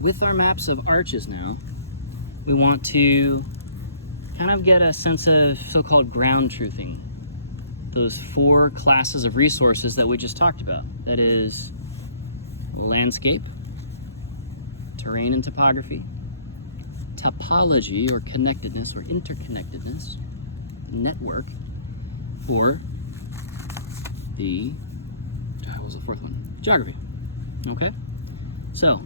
with our maps of arches now, we want to kind of get a sense of so-called ground truthing. Those 4 classes of resources that we just talked about. That is landscape, terrain and topography, topology or connectedness or interconnectedness, network, or what was the 4th one? Geography. Okay? So,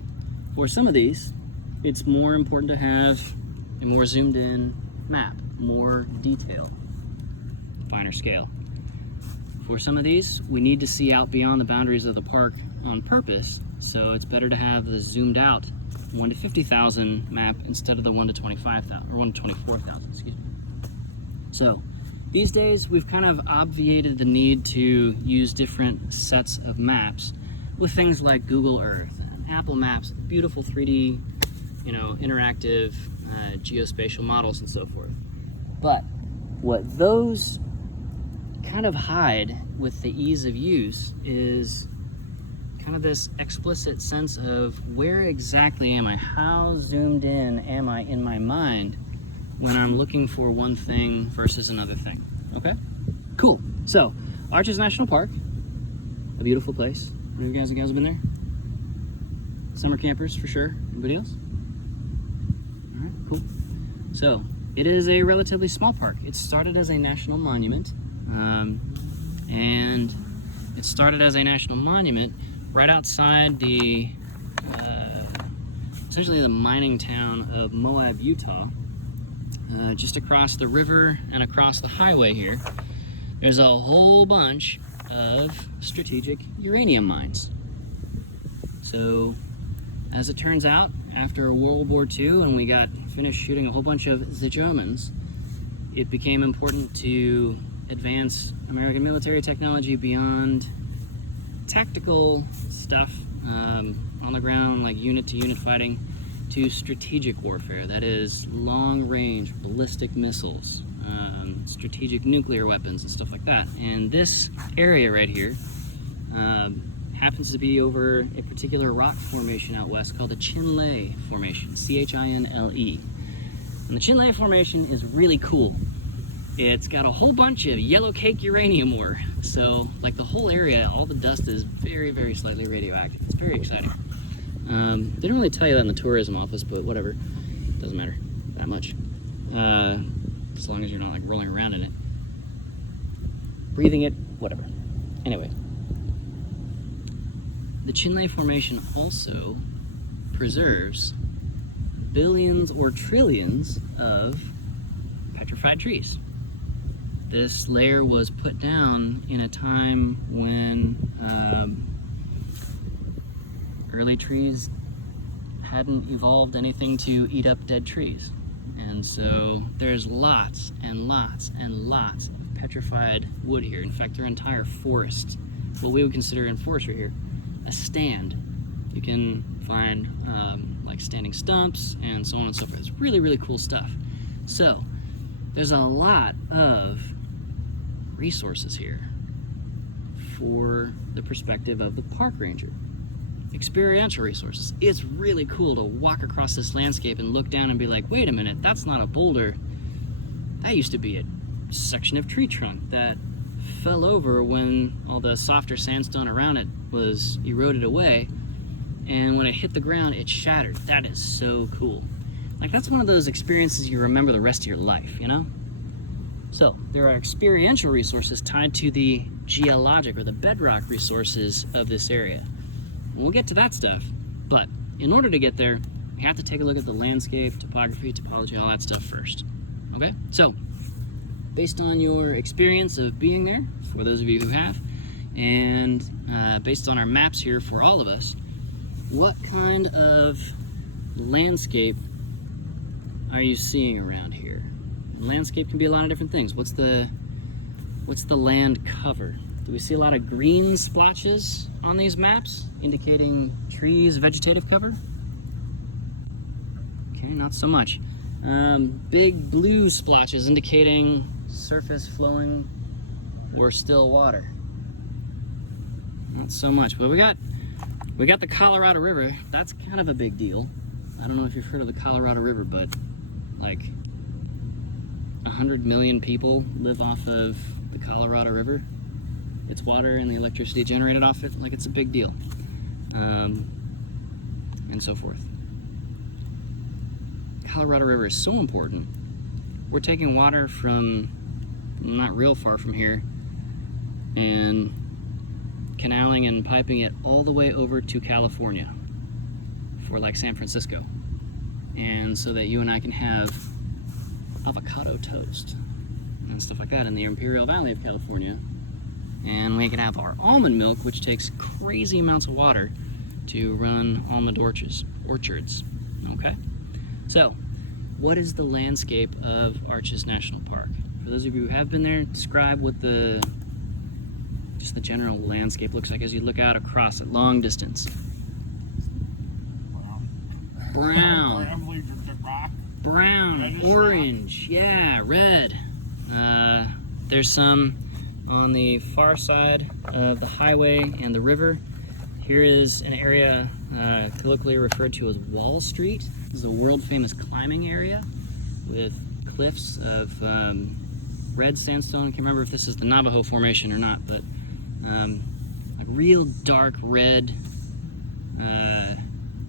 for some of these, it's more important to have a more zoomed in map, more detail, finer scale. For some of these, we need to see out beyond the boundaries of the park on purpose, so it's better to have the zoomed out 1 to 50,000 map instead of the 1 to 25,000, or 1 to 24,000, excuse me. So, these days, we've kind of obviated the need to use different sets of maps with things like Google Earth, Apple Maps, beautiful 3D, interactive geospatial models and so forth. But what those kind of hide with the ease of use is kind of this explicit sense of where exactly am I? How zoomed in am I in my mind when I'm looking for one thing versus another thing? Okay? Cool. So, Arches National Park, a beautiful place. Have you guys been there? Summer campers for sure. Anybody else? All right, cool. So, it is a relatively small park. It started as a national monument, and it started as a national monument right outside essentially the mining town of Moab, Utah. Just across the river and across the highway here, there's a whole bunch of strategic uranium mines. So, as it turns out, after World War II and we got finished shooting a whole bunch of the Germans, it became important to advance American military technology beyond tactical stuff on the ground, like unit-to-unit fighting, to strategic warfare. That is long-range ballistic missiles, strategic nuclear weapons, and stuff like that. And this area right here happens to be over a particular rock formation out west called the Chinle Formation, C-H-I-N-L-E. And the Chinle Formation is really cool. It's got a whole bunch of yellow cake uranium ore. So, like the whole area, all the dust is very, very slightly radioactive. It's very exciting. They don't really tell you that in the tourism office, but whatever. Doesn't matter that much. As long as you're not like rolling around in it. Breathing it, whatever. Anyway. The Chinle Formation also preserves billions or trillions of petrified trees. This layer was put down in a time when early trees hadn't evolved anything to eat up dead trees. And so there's lots and lots and lots of petrified wood here. In fact, their entire forest, what we would consider in forestry here, a stand. You can find like standing stumps and so on and so forth. It's really, really cool stuff. So there's a lot of resources here for the perspective of the park ranger. Experiential resources. It's really cool to walk across this landscape and look down and be like, wait a minute, that's not a boulder. That used to be a section of tree trunk that fell over when all the softer sandstone around it was eroded away, and when it hit the ground, it shattered. That is so cool. Like, that's one of those experiences you remember the rest of your life, you know? So, there are experiential resources tied to the geologic or the bedrock resources of this area. And we'll get to that stuff, but in order to get there, we have to take a look at the landscape, topography, topology, all that stuff first. Okay? So, based on your experience of being there, for those of you who have, and based on our maps here for all of us, what kind of landscape are you seeing around here? Landscape can be a lot of different things. What's the land cover? Do we see a lot of green splotches on these maps, indicating trees, vegetative cover? Okay, not so much. Big blue splotches indicating surface flowing or still water. Not so much, but we got We got the Colorado River. That's kind of a big deal. I don't know if you've heard of the Colorado River, but like 100 million people live off of the Colorado River. Its water and the electricity generated off it, like it's a big deal. And so forth. Colorado River is so important. We're taking water from not real far from here and canaling and piping it all the way over to California for like San Francisco, and so that you and I can have avocado toast and stuff like that in the Imperial Valley of California, and we can have our almond milk, which takes crazy amounts of water to run almond orchards. Okay, so what is the landscape of Arches National Park? For those of you who have been there, describe what just the general landscape looks like as you look out across it, long distance. Brown, orange, yeah, red. There's some on the far side of the highway and the river. Here is an area colloquially referred to as Wall Street. This is a world-famous climbing area with cliffs of red sandstone. I can't remember if this is the Navajo Formation or not, but a real dark red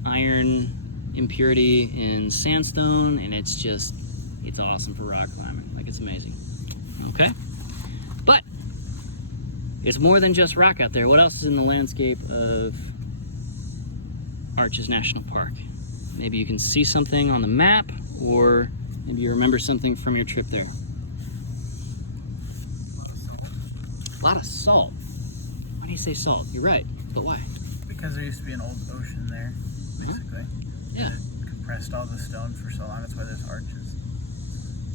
iron impurity in sandstone, and it's awesome for rock climbing. Like, it's amazing. Okay? But it's more than just rock out there. What else is in the landscape of Arches National Park? Maybe you can see something on the map, or maybe you remember something from your trip there. A lot of salt. Why do you say salt? You're right, but why? Because there used to be an old ocean there, basically. Yeah. And it compressed all the stone for so long, that's why there's arches.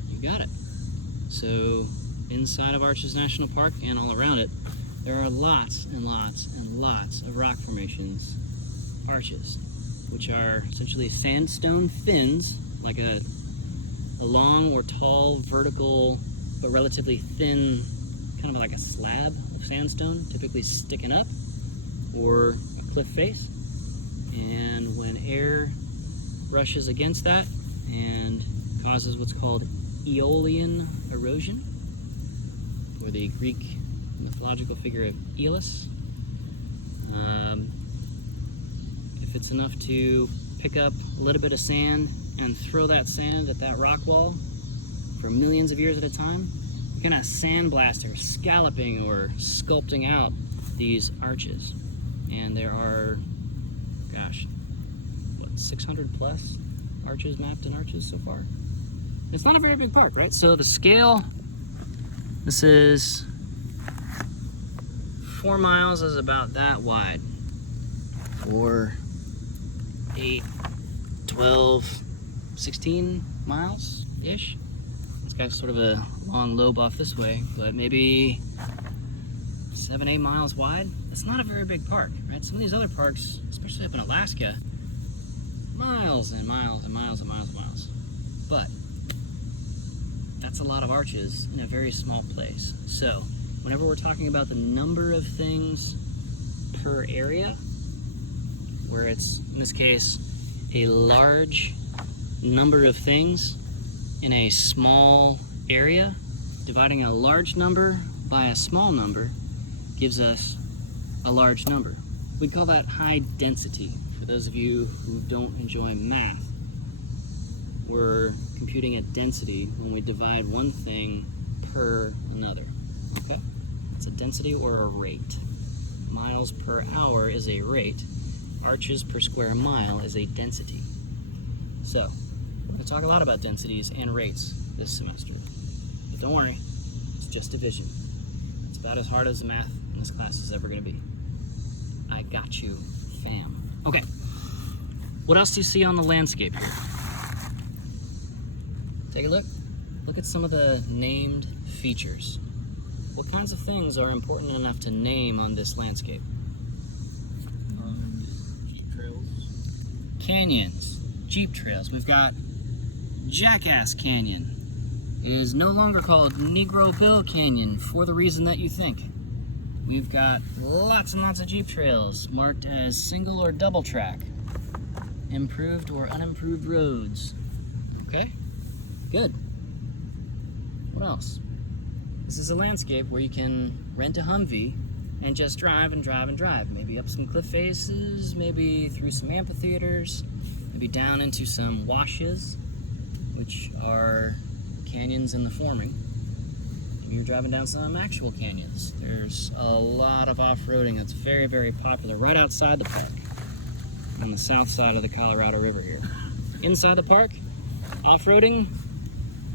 You got it. So inside of Arches National Park and all around it, there are lots and lots and lots of rock formations, arches, which are essentially sandstone fins, like a long or tall, vertical, but relatively thin, kind of like a slab of sandstone, typically sticking up, or a cliff face. And when air brushes against that and causes what's called Aeolian erosion, or the Greek mythological figure of Aeolus, if it's enough to pick up a little bit of sand and throw that sand at that rock wall for millions of years at a time, you can have sandblaster scalloping or sculpting out these arches. And there are, gosh, what, 600 plus arches mapped in Arches so far? It's not a very big park, right? So the scale, this is 4 miles is about that wide. 4, 8, 12, 16 miles-ish. It's got sort of a long lobe off this way, but maybe 7, 8 miles wide. It's not a very big park, right? Some of these other parks, especially up in Alaska, miles and miles and miles and miles and miles. But that's a lot of arches in a very small place. So whenever we're talking about the number of things per area, where it's, in this case, a large number of things in a small area, dividing a large number by a small number gives us a large number. We'd call that high density. For those of you who don't enjoy math, we're computing a density when we divide one thing per another, okay? It's a density or a rate. Miles per hour is a rate. Arches per square mile is a density. So, we're going to talk a lot about densities and rates this semester. But don't worry, it's just division. It's about as hard as the math in this class is ever going to be. I got you, fam. Okay, what else do you see on the landscape here? Take a look. Look at some of the named features. What kinds of things are important enough to name on this landscape? Jeep trails. Canyons, Jeep trails. We've got Jackass Canyon. It is no longer called Negro Bill Canyon for the reason that you think. we've got lots and lots of Jeep trails marked as single or double track, improved or unimproved roads. Okay, good. What else? This is a landscape where you can rent a Humvee and just drive and drive and drive. Maybe up some cliff faces, maybe through some amphitheaters, maybe down into some washes, which are canyons in the forming. Maybe you're driving down some actual canyons. There's a lot of off-roading that's very, very popular right outside the park, on the south side of the Colorado River here. Inside the park, off-roading,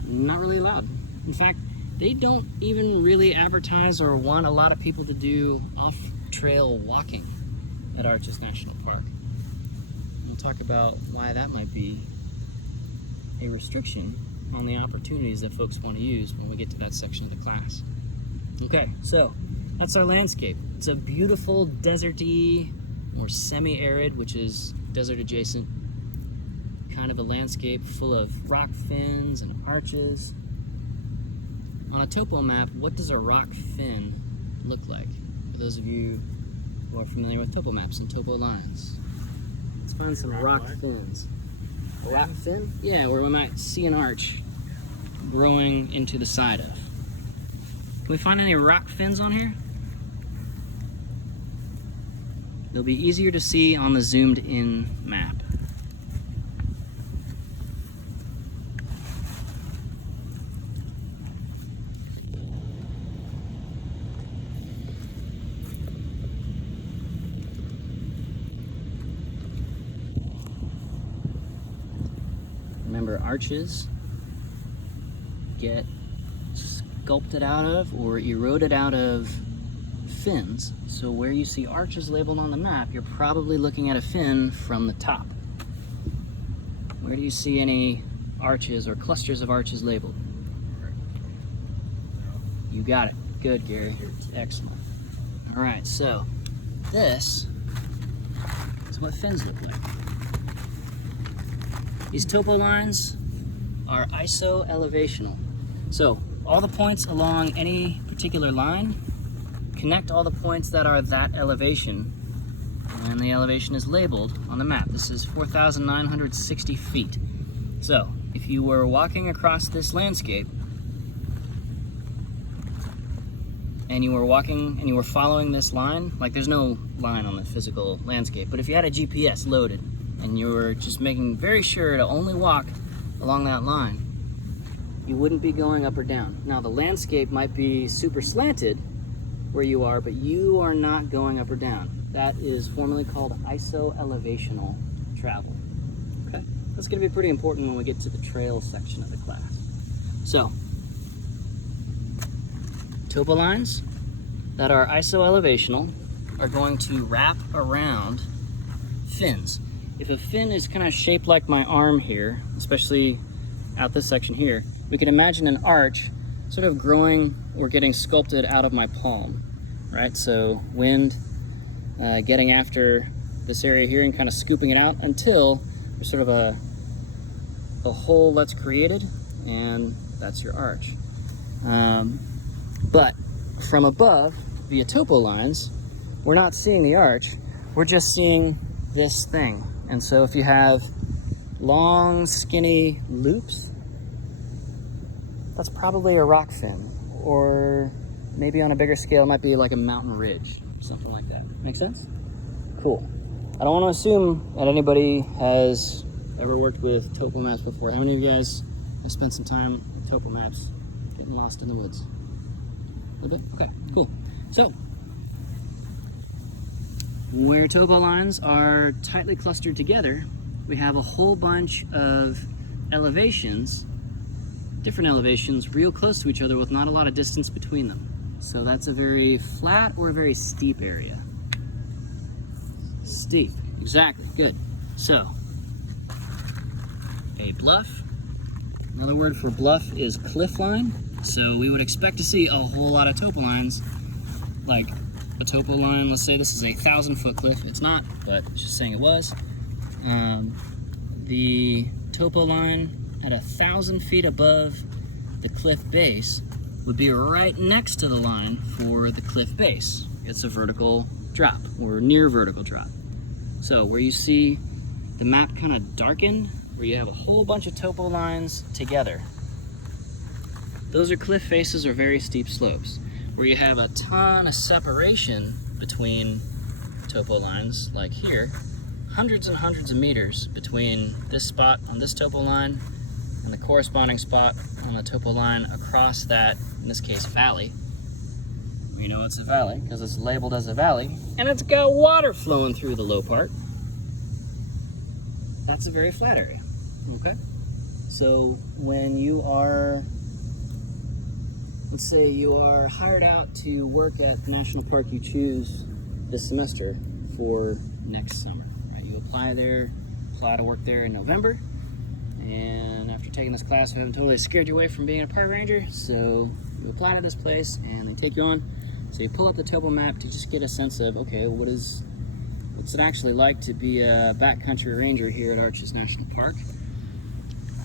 not really allowed. In fact, they don't even really advertise or want a lot of people to do off-trail walking at Arches National Park. We'll talk about why that might be a restriction on the opportunities that folks want to use when we get to that section of the class. Okay, so that's our landscape. It's a beautiful deserty or semi-arid, which is desert adjacent, kind of a landscape full of rock fins and arches. On a topo map, what does a rock fin look like? For those of you who are familiar with topo maps and topo lines. Let's find some rock fins. A rock fin? Yeah, where we might see an arch growing into the side of. Can we find any rock fins on here? They'll be easier to see on the zoomed in map. Remember, arches get sculpted out of or eroded out of fins. So where you see arches labeled on the map, you're probably looking at a fin from the top. Where do you see any arches or clusters of arches labeled? You got it. Good, Gary. Excellent. All right, so this is what fins look like. These topo lines are iso-elevational. So all the points along any particular line connect all the points that are that elevation, and the elevation is labeled on the map. This is 4,960 feet. So if you were walking across this landscape and you were following this line, like there's no line on the physical landscape, but if you had a GPS loaded and you were just making very sure to only walk along that line, you wouldn't be going up or down. Now the landscape might be super slanted where you are, but you are not going up or down. That is formally called iso-elevational travel. Okay, that's gonna be pretty important when we get to the trail section of the class. So, topo lines that are iso-elevational are going to wrap around fins. If a fin is kind of shaped like my arm here, especially out this section here, we can imagine an arch sort of growing or getting sculpted out of my palm, right? So wind getting after this area here and kind of scooping it out until there's sort of a hole that's created, and that's your arch. But from above, via topo lines, we're not seeing the arch, we're just seeing this thing. And so if you have long, skinny loops, that's probably a rock fin, or maybe on a bigger scale, it might be like a mountain ridge, something like that. Make sense? Cool. I don't want to assume that anybody has ever worked with topo maps before. How many of you guys have spent some time with topo maps getting lost in the woods? A little bit? Okay, cool. So, where topo lines are tightly clustered together, we have a whole bunch of elevations, different elevations, real close to each other with not a lot of distance between them. So that's a very flat or a very steep area. Steep, exactly, good. So, a bluff, another word for bluff is cliff line. So we would expect to see a whole lot of topo lines, like a topo line, let's say this is a 1,000-foot cliff. It's not, but just saying it was. The topo line at 1,000 feet above the cliff base would be right next to the line for the cliff base. it's a vertical drop or near vertical drop. So where you see the map kind of darken, where you have a whole bunch of topo lines together, those are cliff faces or very steep slopes. Where you have a ton of separation between topo lines, like here, hundreds and hundreds of meters between this spot on this topo line and the corresponding spot on the topo line across that, in this case, valley. We know it's a valley because it's labeled as a valley, and it's got water flowing through the low part. That's a very flat area, okay? So when you are, let's say you are hired out to work at the national park you choose this semester for next summer, right? You apply to work there in November, and after taking this class, we haven't totally scared you away from being a park ranger, so you apply to this place and they take you on. So you pull out the topo map to just get a sense of, okay, what's it actually like to be a backcountry ranger here at Arches National Park.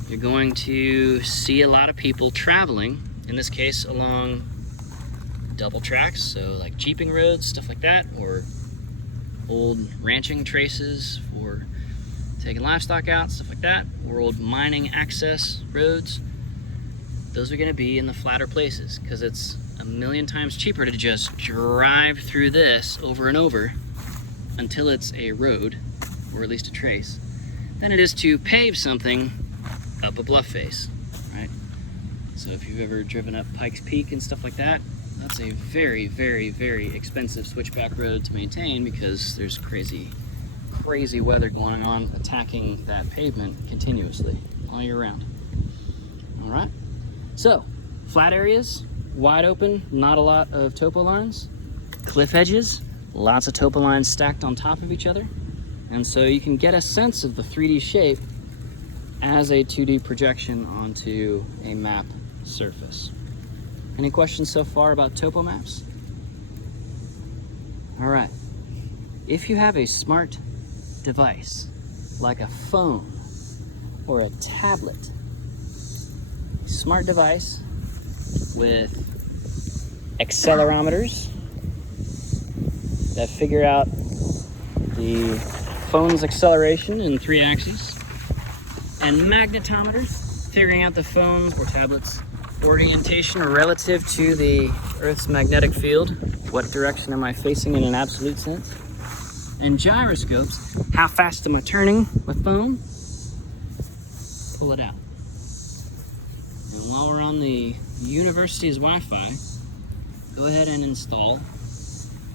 You're going to see a lot of people traveling, in this case along double tracks, so like jeeping roads, stuff like that, or old ranching traces for taking livestock out, stuff like that, or old mining access roads. Those are going to be in the flatter places because it's a million times cheaper to just drive through this over and over until it's a road, or at least a trace, than it is to pave something up a bluff face, right? So if you've ever driven up Pikes Peak and stuff like that, that's a very, very, very expensive switchback road to maintain because there's crazy weather going on attacking that pavement continuously all year round. All right, so flat areas, wide open, not a lot of topo lines. Cliff edges, lots of topo lines stacked on top of each other. And so you can get a sense of the 3D shape as a 2D projection onto a map surface. Any questions so far about topo maps? All right, if you have a smart device, like a phone or a tablet, smart device with accelerometers that figure out the phone's acceleration in 3 axes, and magnetometers figuring out the phone's or tablet's orientation relative to the Earth's magnetic field. What direction am I facing in an absolute sense? And gyroscopes, how fast am I turning my phone? Pull it out. And while we're on the university's Wi-Fi, go ahead and install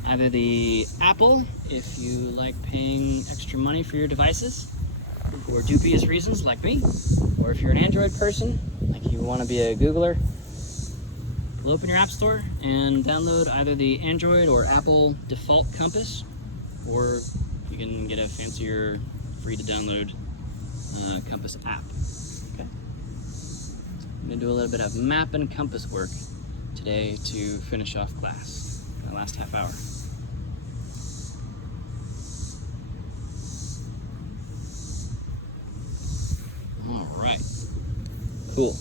either the Apple, if you like paying extra money for your devices, for dubious reasons like me, or if you're an Android person, like you want to be a Googler, you'll open your App Store and download either the Android or Apple default compass, or you can get a fancier, free to download compass app. Okay. I'm going to do a little bit of map and compass work today to finish off class, the last half hour. All right, cool.